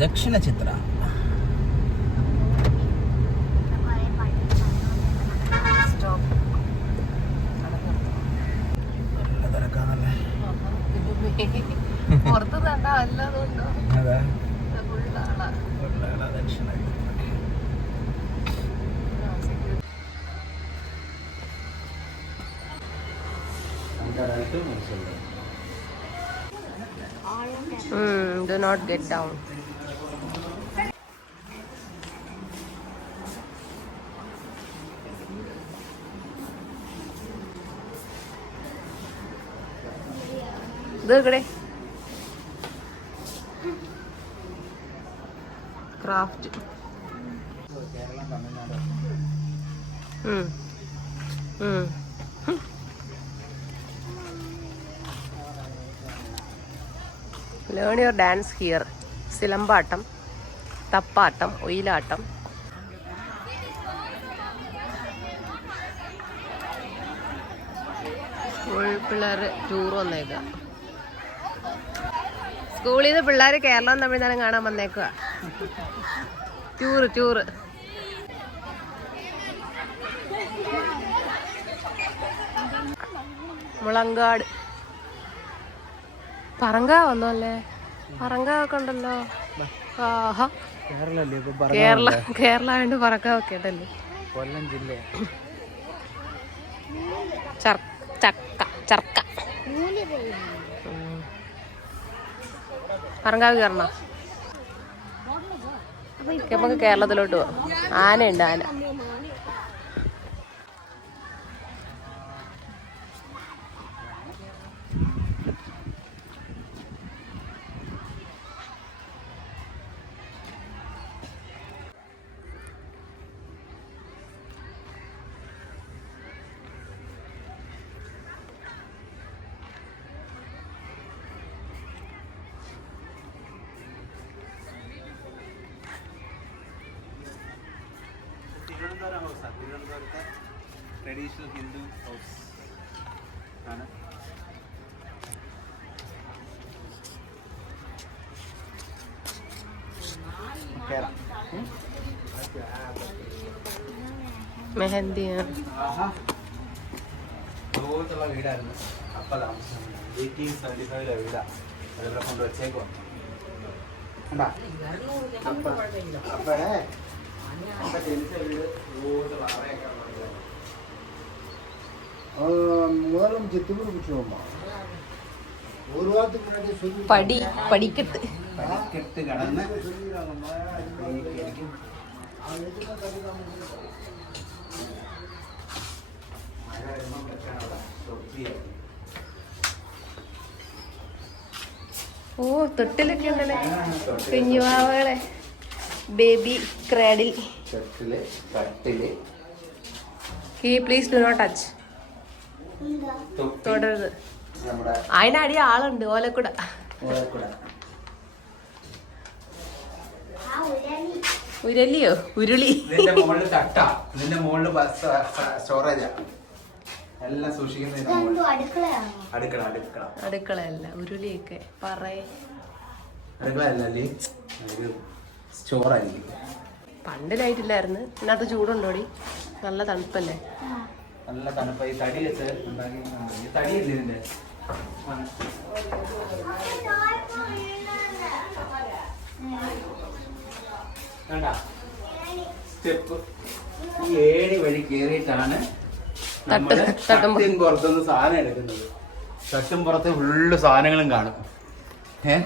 ദക്ഷിണ ചിത്ര. Stop not get പുറത്ത് അല്ലാതുണ്ടോ ദക്ഷിണ Mm, do not get down. ഇത് ഇവിടെ craft learn your dance here Silambattam Thappattam Oyilattam. പിള്ളേർ ടൂർ വന്നേക്കുക സ്കൂളിൽ നിന്ന് പിള്ളേർ കേരളവും തമിഴ്നാടും കാണാൻ വന്നേക്കുക ടൂറ് ടൂറ്. മുളങ്കാട്. പറങ്കാവ് വന്നല്ലേ പറങ്കാവൊക്കെ ഉണ്ടല്ലോ. ആഹാ. കേരള കേരള ആയതുകൊണ്ട് പറക്കാവൊക്കെ ഉണ്ടല്ലേ? കൊല്ലം ജില്ല. ചർക്ക. ഉം. പറങ്കാവ് കയറണോ നമുക്ക് കേരളത്തിലോട്ട് പോവാം. ആനയുണ്ട് ആന. ട്രഡീഷണൽ ഹിന്ദു ഹൗസ് ആണ്. കേരളം മെഹന്തി ദൂരത്തുള്ള വീടായിരുന്നു. അപ്പ താമസം എയ്റ്റീൻ സെവന്റി ഫൈവിലെ വീടാ. അതിവിടെ കൊണ്ട് വെച്ചേക്കുവാ. അപ്പഴേ? അപ്പ ജനിച്ച വീട് ദൂരത്തുള്ള അറയൊക്കെ പടിക്കെട്ട് കടന്ന് சொல்லிடுறாங்கம்மா എനിക്ക് മഴ വരുമ്പോൾ വെച്ചാണ് അവിടെ സ്റ്റോപ്പ് ചെയ്യാം ഓ തൊട്ടിലൊക്കെ ഉണ്ടല്ലേ കുഞ്ഞുവാവകളെ ബേബി ക്രാഡിൽ ഷട്ടില് കട്ടില് he please do not touch തൊപ്പി തുടരുത്. നമ്മുടെ അതിനടി ആളുണ്ട് ഓലക്കുട. ഉരലിയോ ഉരുളി. അടുക്കളയല്ല ഉരുളിയൊക്കെ. പറയേ. പണ്ട് ലൈറ്റ് ഇല്ലായിരുന്നു. ഇതിനകത്ത് ചൂടുണ്ടോടി? നല്ല തണുപ്പല്ലേ? നല്ല തണുപ്പ്. ഈ തടി വെച്ച് ഉണ്ടാക്കി ഈ തടിയല്ലേ ഇതിന്റെ ആ. കണ്ടാ സ്റ്റെപ്പ്. ഈ ഏണി വഴി കേറിയിട്ടാണ് നമ്മൾ തട്ടും പുറത്തുനിന്ന് സാധനം എടുക്കുന്നത്. തട്ടും പുറത്ത് ഫുള്ള് സാധനങ്ങളും കാണും. ഏ?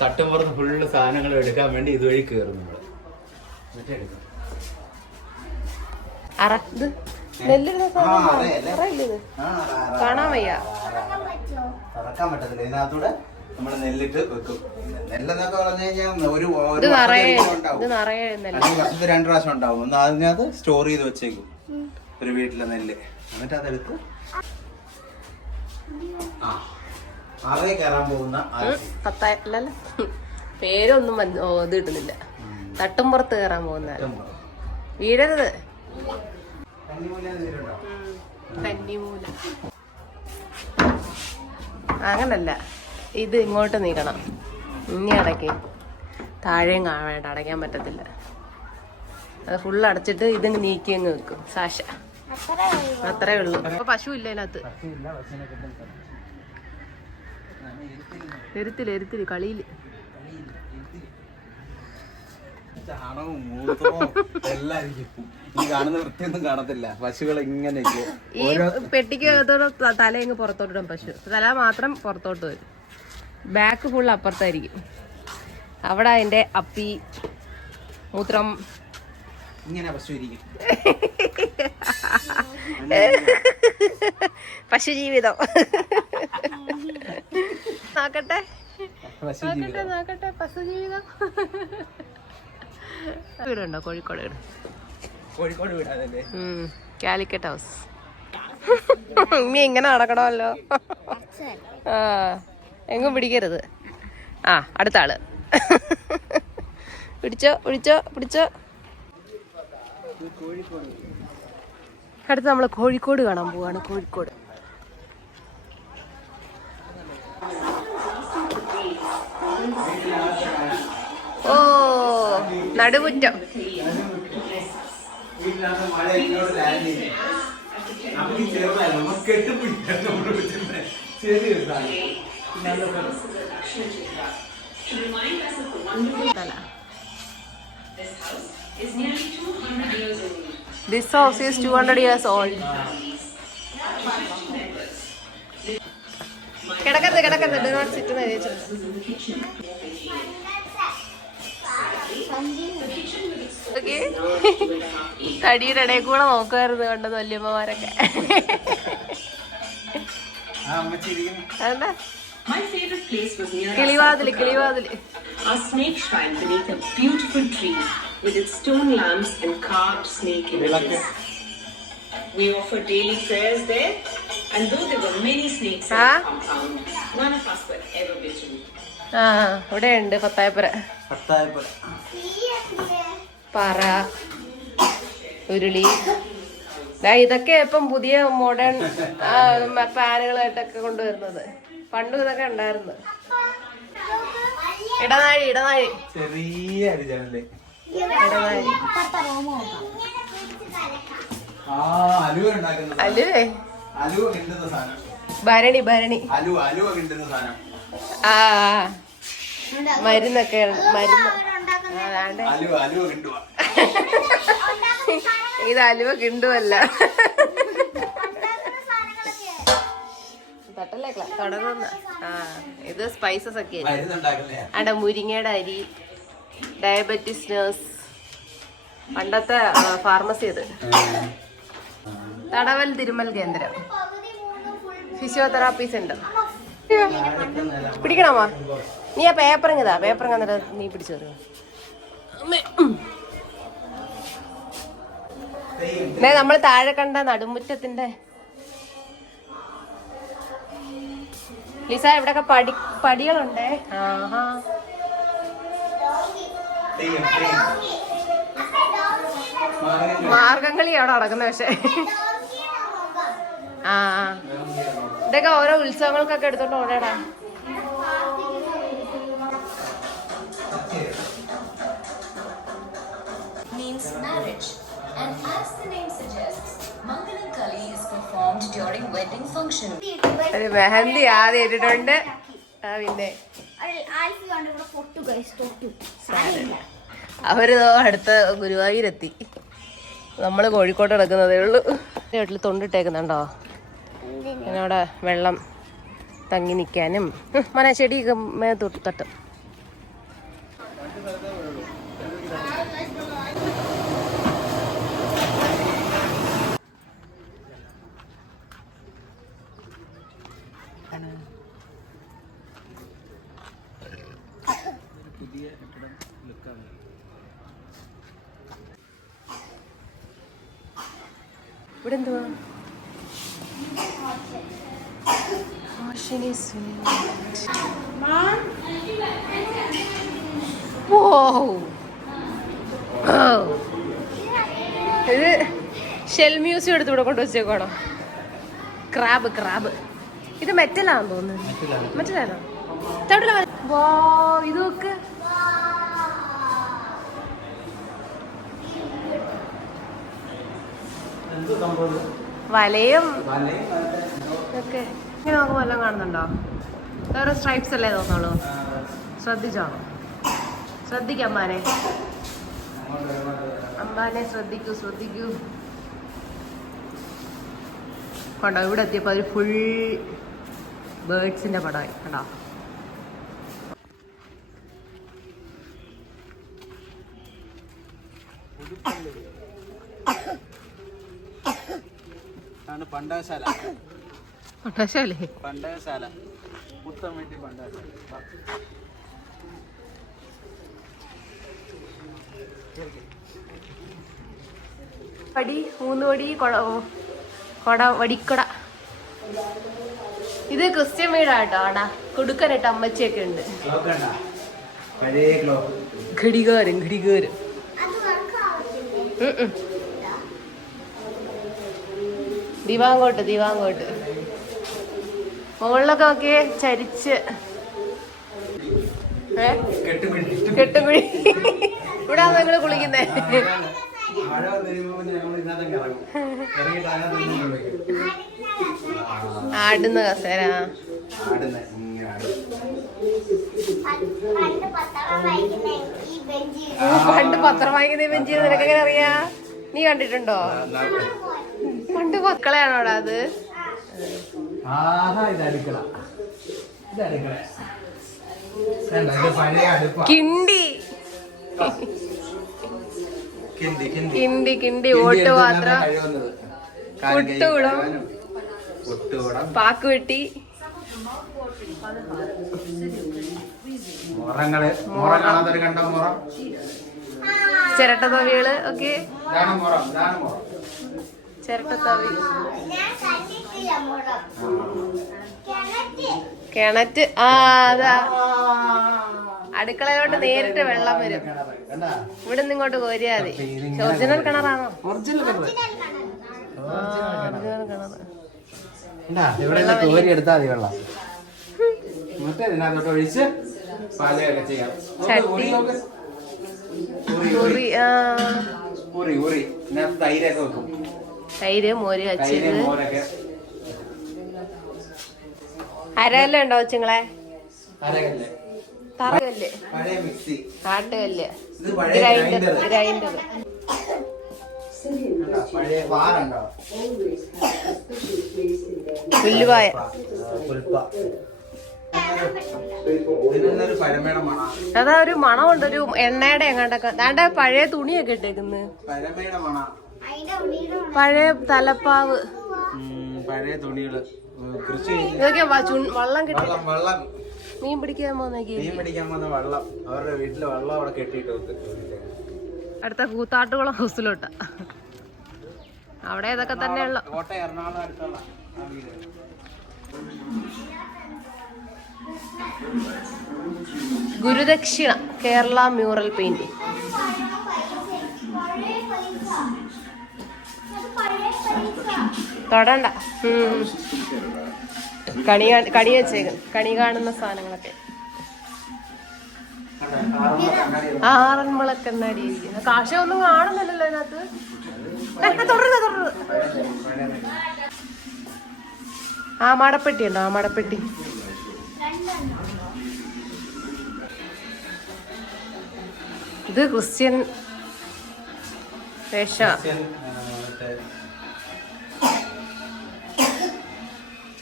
തട്ടും പുറത്ത് ഫുള്ള് സാധനങ്ങളും എടുക്കാൻ വേണ്ടി ഇതുവഴി കയറും നമ്മൾ. എന്നിട്ട് എടുക്കും. ആ, സാധനം കാണാൻ വയ്യ. തുറക്കാൻ പറ്റത്തില്ല. ഇതിനകത്തൂടെ നമ്മൾ നെല്ലിട്ട് വെക്കും. നെല്ലെന്നൊക്കെ പറഞ്ഞു കഴിഞ്ഞാൽ ഒരു വർഷത്തിൽ രണ്ട് പ്രാവശ്യം ഉണ്ടാവും. ഒന്ന് അതിനകത്ത് സ്റ്റോർ ചെയ്ത് വെച്ചേക്കും. ഒരു വീട്ടിലെ നെല്ല്. എന്നിട്ട് അതെടുത്ത് അറേ കയറാൻ പോകുന്ന പത്തായിട്ടില്ല പേരൊന്നും ഇത് കിട്ടുന്നില്ല തട്ടുംപുറത്ത് കയറാൻ പോകുന്ന വീഴരുത് കന്നിമൂല അങ്ങനല്ല. ഇത് ഇങ്ങോട്ട് നീക്കണം ഇനി ഇടയ്ക്ക് താഴെയും കാണാണ്ട് അടയ്ക്കാൻ പറ്റത്തില്ല. അത് ഫുൾ അടച്ചിട്ട് ഇതിന് നീക്കി അങ്ങ് വെക്കും. സാശ. അത്രേ ഉള്ളൂ. അപ്പൊ പശു ഇല്ല അതിനകത്ത് എരുത്തിൽ എരുത്തിൽ കളിയിൽ. ചാണകവും മൂത്രവും എല്ലാം ഇരിക്കും ഈ കാണുന്ന വൃത്തിയൊന്നും കാണത്തില്ല. പശുകൾ ഇങ്ങനെ. ഈ പെട്ടിക്ക് തല ഇങ്ങ് പുറത്തോട്ടിടും പശു. തല മാത്രം പുറത്തോട്ട് വരും. ബാക്ക് ഫുൾ അപ്പുറത്തായിരിക്കും. അവിടെ അതിന്റെ അപ്പി മൂത്രം. ഇങ്ങനെ പശു ഇരിക്കും പശു ജീവിതം നോക്കട്ടെ. നോക്കട്ടെ നോക്കട്ടെ പശു ജീവിതം വീടുണ്ടോ കോഴിക്കോട് വീട് കോഴിക്കോട് കാലിക്കറ്റ് ഹൗസ് ഉമ്മി ഇങ്ങനെ നടക്കണമല്ലോ. ആ എങ്ങും പിടിക്കരുത്. ആ അടുത്ത ആൾ. പിടിച്ചോ പിടിച്ചോ പിടിച്ചോ. അടുത്ത് നമ്മൾ കോഴിക്കോട് കാണാൻ പോവാണ് കോഴിക്കോട്. ഓ നടുമുറ്റം. വീട്ടിനകത്ത് മഴ ഇങ്ങോട്ട് ലാൻഡ് ചെയ്യും നമ്മൾ വെച്ചിരുന്നത് ചെറിയ ഒരു സാധനം. നല്ല സ്ഥലം. തല This house is 200 years old. കിടക്കത്ത് കിടക്കത്ത് ഡു നോട്ട് സിറ്റ് എന്ന്. തടിയുടെ ഇടയിൽ കൂടെ നോക്കുമായിരുന്നു കണ്ടത് വല്യമ്മമാരൊക്കെ കിളിവാതിൽ കിളിവാതിൽ our snake shrine beneath a beautiful tree with its stone lamps and carved snake images. We offer daily prayers there, and though there were many snakes in the compound, none of us were ever bitten. ആ ഇവിടെ ഉണ്ട് പത്തായപ്പുര പത്തായപ്പുര പറ. ഉരുളി. ഇതൊക്കെ ഇപ്പം പുതിയ modern പാനുകളായിട്ടൊക്കെ കൊണ്ടുവരുന്നത്. പണ്ടും ഇതൊക്കെ ഉണ്ടായിരുന്നു. ഇടനാഴി ഇടനാഴി. ചെറിയ അലുവ ഭരണി ഭരണി. ആ. മരുന്നൊക്കെ മരുന്ന്. ഇത് അലുവ കിണ്ടുവല്ല. തട്ടല്ലേ തുടങ്ങുന്ന. ആ ഇത് സ്പൈസസ് ഒക്കെ അട മുരിങ്ങയുടെ അരി ഡയബറ്റിസ് നേഴ്സ് പണ്ടത്തെ ഫാർമസി ഇത് തടവൽ തിരുമൽ കേന്ദ്രം. ഫിസിയോതെറാപ്പി സെന്റർ പിടിക്കണമാ നീ ആ പേപ്പർ ഇങ്ങതാ പേപ്പർ ഇങ്ങനെ നീ പിടിച്ചു തരുക നമ്മൾ താഴെ കണ്ട നടുമുറ്റത്തിന്റെ ലിസ ഇവിടൊക്കെ പടി പടികളുണ്ടേ? ആഹാ. മാർഗംകളി അവിടെ നടക്കുന്ന പക്ഷെ. ആ. ഇതൊക്കെ ഓരോ ഉത്സവങ്ങൾക്കൊക്കെ എടുത്തോണ്ട് ഓടേടാ means marriage. And as the name suggests, Mangalam Kali is performed during wedding function. ഒരു മെഹന്തി ആദ്യം ഇട്ടിട്ടുണ്ട്. ആ പിന്നെ. അവർ അടുത്ത ഗുരുവായൂരെത്തി. നമ്മൾ കോഴിക്കോട്ട് കിടക്കുന്നതേ ഉള്ളൂ. വീട്ടിൽ തൊണ്ടിട്ടേക്കുന്നുണ്ടോ? അതിനവിടെ വെള്ളം തങ്ങി നിൽക്കാനും മന ചെടിയൊക്കെ മേത്തോട്ട് തട്ടും. ഇവിടെ എന്തുവാ. ഇത് ഷെൽ മ്യൂസിയം എടുത്ത് ഇവിടെ കൊണ്ട് വെച്ചേക്കോണോ ക്രാബ് ക്രാബ്. ഇത് മെറ്റലാന്ന് തോന്നുന്നു. മെറ്റലാണോ? വാ ഇത് നോക്ക് എന്ത് സംഭവം വലയും ഒക്കെ. ഇങ്ങനെ നോക്കുമ്പോൾ വല്ലതും കാണുന്നുണ്ടോ? വേറെ സ്ട്രൈപ്സ് അല്ലേ തോന്നുള്ളൂ ശ്രദ്ധിച്ചോ? ശ്രദ്ധിക്ക അമ്മാനെ. അമ്മാനെ ശ്രദ്ധിക്കൂ ശ്രദ്ധിക്കൂ. കണ്ടോ ഇവിടെ എത്തിയപ്പോൾ ഒരു ഫുൾ ബേർഡ്സിന്റെ പടമായി കണ്ടോ? ആണ് പണ്ടാശാല. പണ്ടശാല? പണ്ടാശാല. പുത്തം വേണ്ടി പണ്ടാശാല. വാ. പടി മൂന്ന് പടി കൊട കൊട വടിക്കൊട. ഇത് ക്രിസ്ത്യൻ വീടാട്ടോ ആടാ. കൊടുക്കാനായിട്ട് അമ്മച്ചിയൊക്കെ ഉണ്ട്. ക്ലോക്ക് കണ്ടാ? പഴയ ക്ലോക്ക് ഘടികാരം ഘടികാരം. ദിവാങ്കോട്ട് ദിവാങ്കോട്ട്. മുകളിലൊക്കെ നോക്കിയേ ചരിച്ച്. കെട്ടുകുഴി ഇവിടെ നിങ്ങൾ കുളിക്കുന്നേ? ആടുന്ന കസേര. പണ്ട് പത്രം വായിക്കുന്ന ബെഞ്ചി നിനക്കെങ്ങനെ അറിയാ? നീ കണ്ടിട്ടുണ്ടോ? പണ്ട് മക്കളെയാണോടാ അത്? കണ്ടോ, കിണ്ടി കിണ്ടി. ഓട്ട് പാത്രം പുട്ടുകൂടം കഴുകുന്നത്. കാലും കൈയും പുട്ടുകുടം. കഴുകാനും. പുട്ടുകുടം പാക്ക് വെട്ടി. മുറങ്ങൾ മുറ? കാണാത്തൊരു കണ്ട മുറം ചിരട്ടത്തവികൾ ഒക്കെ മുടം കിണറ്റ്. ആ അതാ. അടുക്കളയിലോട്ട് നേരിട്ട് വെള്ളം വരും. ഇവിടെ ഇങ്ങോട്ട് കോരിയാ മതി. ഒറിജിനൽ കിണറാണോ? ഒറിജിനൽ കിണർ കോരി എടുത്താൽ മതി വെള്ളം. ഇതിനകത്തോട്ട് ഒഴിച്ച് ചെയ്യാം. ഉറി ഉറി ഇതിനകത്ത് തൈരൊക്കെ വെക്കും. തൈര് മോര് അച്ചിന് അരകല്ല് ഉണ്ടോ കൊച്ചുങ്ങളെ? തറകല്ല്. കാട്ടുകല്ല്. ഗ്രൈൻഡർ. ഗ്രൈൻഡർ മണ. അതാ ഒരു മണമുണ്ട്. ഒരു എണ്ണയുടെ എങ്ങാണ്ടൊക്കെ. ദാണ്ട പഴയ തുണിയൊക്കെ ഇട്ടേക്കുന്നു. പഴയ തലപ്പാവ്. പഴയ തുണികൾ. കൃഷി ഇതൊക്കെ വള്ളം കിട്ടി വെള്ളം മീൻ പിടിക്കാൻ പോകുന്നേക്ക് മീൻ പിടിക്കാൻ വന്ന വെള്ളം. അവരുടെ വീട്ടിൽ വെള്ളം അവിടെ കെട്ടിയിട്ട് അടുത്ത കൂത്താട്ടുകുളം ഹൗസിലോട്ട്. അവിടെ ഇതൊക്കെ തന്നെയുള്ള കോട്ടയം എറണാകുളം അടുത്തുള്ള ഗുരുദക്ഷിണ കേരള മ്യൂറൽ പെയിന്റിംഗ്. തൊടണ്ട. കണി കണി വെച്ചേക്കും. കണി കാണുന്ന സാധനങ്ങളൊക്കെ. ആറന്മുള കണ്ണാടി കാശൊന്നും കാണുന്നില്ലല്ലോ അതിനകത്ത് ഏ, ഏ, തുടരുത് തുടരുത്. ഉണ്ടോ? ആ മടപ്പെട്ടി. ഇത് ക്രിസ്ത്യൻ വേഷ.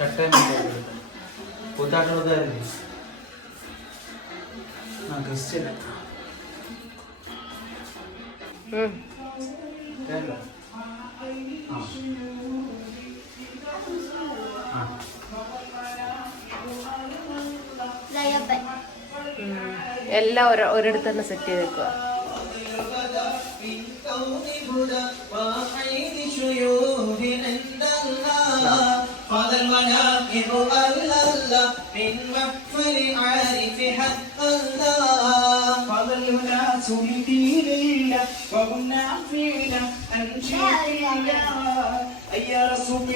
ചട്ടയും കൂത്താട്ടുള്ളതായിരുന്നു ആ ക്രിസ്ത്യൻ എല്ലാം ഒരു ഒരിടത്ത് തന്നെ സെറ്റ് ചെയ്ത് വെക്കുക قال المناقب الله من مكفل عارف حق الله قال الناس لدين الله وهم نافين عن شرك الله أي رسول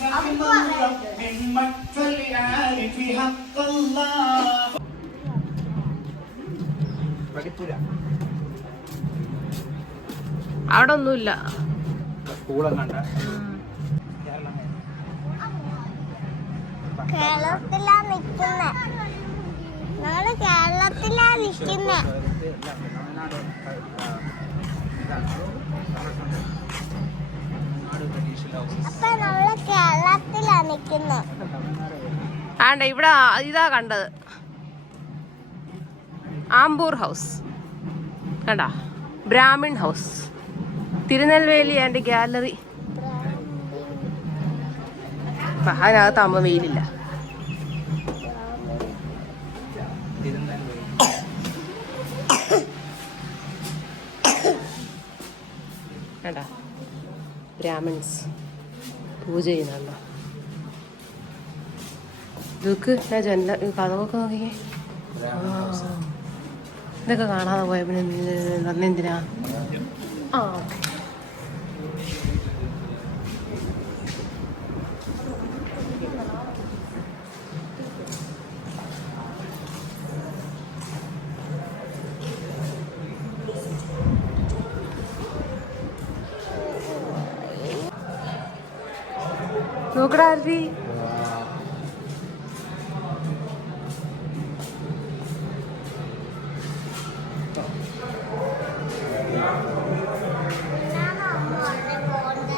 فحم الله من مكفل عارف حق الله പഠിപ്പുര അവിടെ ഒന്നുമില്ല സ്കൂളും കേരളത്തിലാ നിൽക്കുന്നത് ഞങ്ങൾ കേരളത്തിലാ നിൽക്കുന്നത് അപ്പൊ നമ്മൾ കേരളത്തിലാ നിൽക്കുന്നത് ആണ്ട ഇവിടെ ഇതാ കണ്ടത്. ആംബൂർ ഹൗസ്. കണ്ട? Brahmin house. Tirunelveli and gallery. അതിനകത്താകുമ്പോൾ വെയിലില്ല. ബ്രാഹ്മിൺസ് പൂജ ചെയ്യുന്നുണ്ടോ ഇതൊക്കെ ഞാൻ ജനല കഥകൊക്കെ നോക്കിയേ ഇതൊക്കെ കാണാതെ പോയ പിന്നെ നീ വന്നെന്തിനാ ആ ഓക്കെ.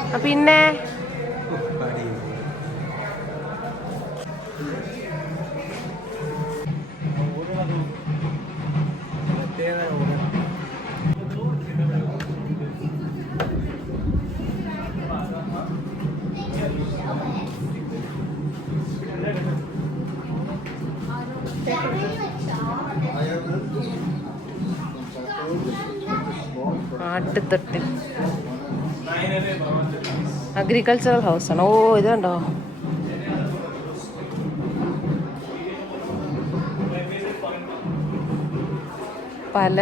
നോക്കടാ പിന്നെ? അഗ്രികൾച്ചറൽ ഹൗസ് ആണ്? ഓ ഇത് കണ്ടോ? പല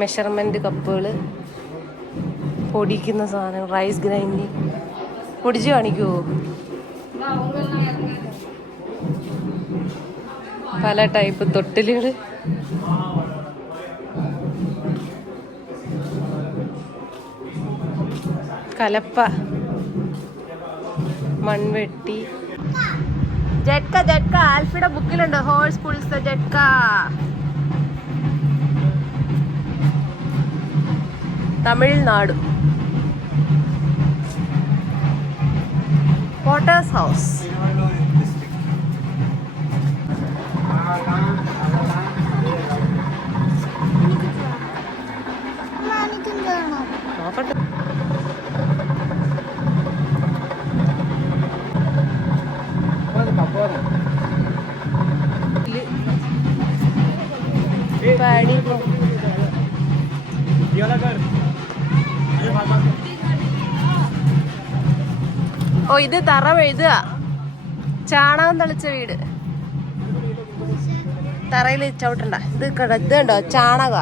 മെഷർമെന്റ് കപ്പുകൾ പൊടിക്കുന്ന സാധനം റൈസ് ഗ്രൈൻഡിങ് പൊടിച്ച് കാണിക്കുവോ? പല ടൈപ്പ് തൊട്ടിലുകൾ കലപ്പ. മൺവെട്ടി. ജഡ്ക ജഡ്ക ആൽഫിയുടെ ബുക്കിലുണ്ട്. Horse pulls jatka Tamil Nadu. Potters house ഓ ഇത് തറ എഴുതുക ചാണകം തളിച്ച വീട്. തറയിൽ ചവിട്ടണ്ട. ഇത് ഇത് കണ്ടോ? ചാണക.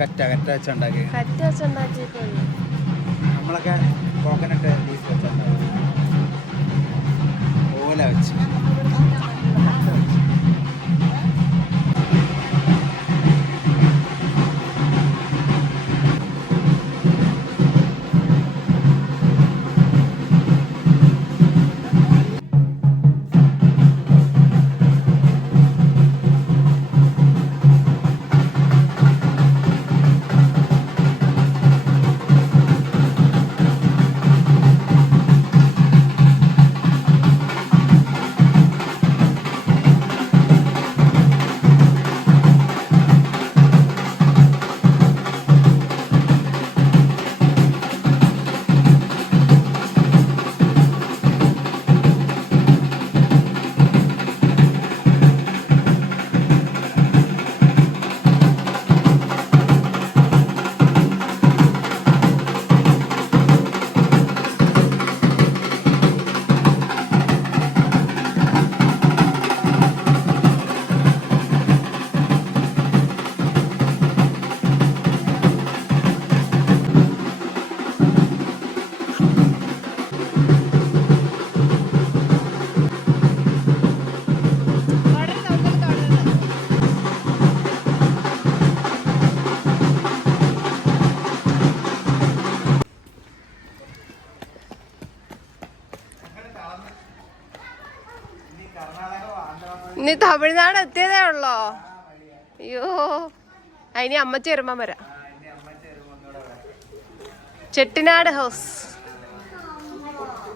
കറ്റ കറ്റ വെച്ചുണ്ടാക്കി കറ്റ വെച്ചുണ്ടാക്കിയേക്കുള്ളൂ നമ്മളൊക്കെ കോക്കനട്ട് ലീഫ് വെച്ചുണ്ടാക്കി ഓല വെച്ച്. ഇനി തമിഴ്നാട് എത്തിയതേ ഉള്ളോ? അയ്യോ. അതിനി അമ്മ വരുമ്പം വരാം. ചെട്ടിനാട് ഹൗസ്.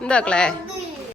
എന്താ ക്ലേ ഇത്